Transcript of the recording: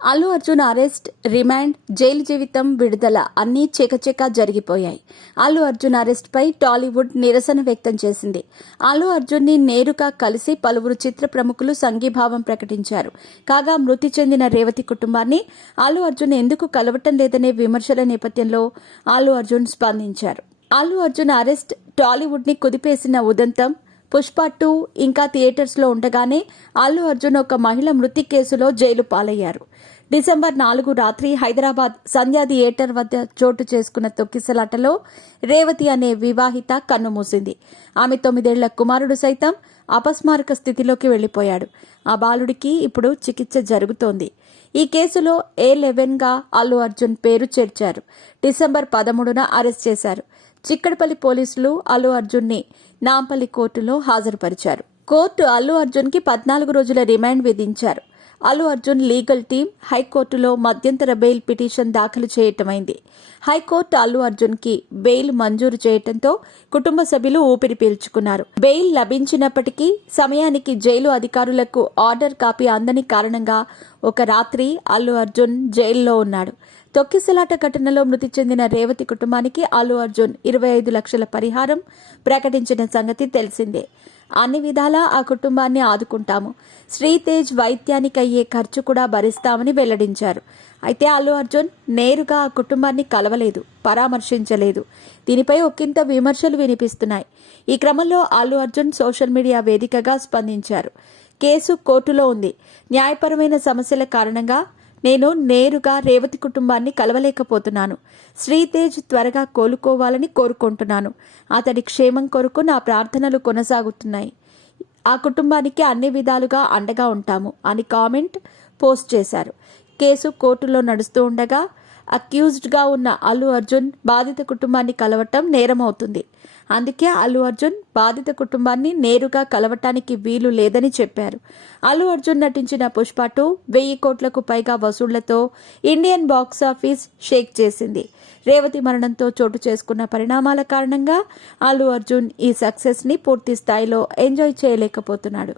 Allu Arjun arrest, remand, jail జీవితం, విడుదల అన్నీ చెకచెకా జరిగిపోయాయి. అల్లు అర్జున్ అరెస్ట్ పై టాలీవుడ్ నిరసన వ్యక్తం చేసింది. అల్లు అర్జున్ ని నేరుగా కలిసి పలువురు చిత్ర ప్రముఖులు సంఘీభావం ప్రకటించారు. కాగా మృతి చెందిన రేవతి కుటుంబాన్ని అల్లు అర్జున్ ఎందుకు కలవటం లేదనే విమర్శల నేపథ్యంలో అల్లు అర్జున్ స్పందించారు. అల్లు అర్జున్ అరెస్ట్ టాలీవుడ్ ని కుదిపేసిన ఉదంతం. పుష్ప 2 ఇంకా థియేటర్స్లో ఉండగానే అల్లు అర్జున్ ఒక మహిళ మృతి కేసులో జైలు పాలయ్యారు. డిసెంబర్ 4 రాత్రి హైదరాబాద్ సంధ్యా థియేటర్ వద్ద చోటు చేసుకున్న తొక్కిసలాటలో రేవతి అనే వివాహిత కన్నుమూసింది. ఆమె 9 ఏళ్ల కుమారుడు సైతం అపస్మారక స్థితిలోకి వెళ్లిపోయాడు. ఆ బాలుడికి ఇప్పుడు చికిత్స జరుగుతోంది. ఈ కేసులో A11గా అల్లు అర్జున్ పేరు చేర్చారు. డిసెంబర్ 13న అరెస్ట్ చేశారు. చిక్కడపల్లి పోలీసులు అల్లు అర్జున్ని నాంపల్లి కోర్టులో హాజరుపరిచారు. కోర్టు అల్లు అర్జున్కి 14 రోజుల రిమాండ్ విధించారు. అల్లు అర్జున్ లీగల్ టీం హైకోర్టులో మధ్యంతర బెయిల్ పిటిషన్ దాఖలు చేయటమైంది. హైకోర్టు అల్లు అర్జున్కి బెయిల్ మంజూరు చేయటంతో కుటుంబ సభ్యులు ఊపిరి పీల్చుకున్నారు. బెయిల్ లభించినప్పటికీ సమయానికి జైలు అధికారులకు ఆర్డర్ కాపీ అందని కారణంగా ఒక రాత్రి అల్లు అర్జున్ జైల్లో ఉన్నాడు. తొక్కిసలాట ఘటనలో మృతి చెందిన రేవతి కుటుంబానికి అల్లు అర్జున్ 25 లక్షల పరిహారం ప్రకటించిన సంగతి తెలిసిందే. అన్ని విధాలా ఆ కుటుంబాన్ని ఆదుకుంటాము. శ్రీతేజ్ వైద్యానికి అయ్యే ఖర్చు కూడా భరిస్తామని వెల్లడించారు. అయితే అల్లు అర్జున్ నేరుగా ఆ కుటుంబాన్ని కలవలేదు, పరామర్శించలేదు. దీనిపై ఒకంత విమర్శలు వినిపిస్తున్నాయి. ఈ క్రమంలో అల్లు అర్జున్ సోషల్ మీడియా వేదికగా స్పందించారు. కేసు కోర్టులో ఉంది. న్యాయపరమైన సమస్యల కారణంగా నేను నేరుగా రేవతి కుటుంబాన్ని కలవలేకపోతున్నాను. శ్రీతేజ్ త్వరగా కోలుకోవాలని కోరుకుంటున్నాను. అతడి క్షేమం కొరకు నా ప్రార్థనలు కొనసాగుతున్నాయి. ఆ కుటుంబానికి అన్ని విధాలుగా అండగా ఉంటాము అని కామెంట్ పోస్ట్ చేశారు. కేసు కోర్టులో నడుస్తూ ఉండగా అక్యూజ్డ్గా ఉన్న అల్లు అర్జున్ బాధిత కుటుంబాన్ని కలవటం నేరమవుతుంది. అందుకే అల్లు అర్జున్ బాధిత కుటుంబాన్ని నేరుగా కలవటానికి వీలు లేదని చెప్పారు. అల్లు అర్జున్ నటించిన పుష్ప 2 1000 కోట్లకు పైగా వసూళ్లతో ఇండియన్ బాక్సాఫీస్ షేక్ చేసింది. రేవతి మరణంతో చోటు చేసుకున్న పరిణామాల కారణంగా అల్లు అర్జున్ ఈ సక్సెస్ని పూర్తి స్థాయిలో ఎంజాయ్ చేయలేకపోతున్నాడు.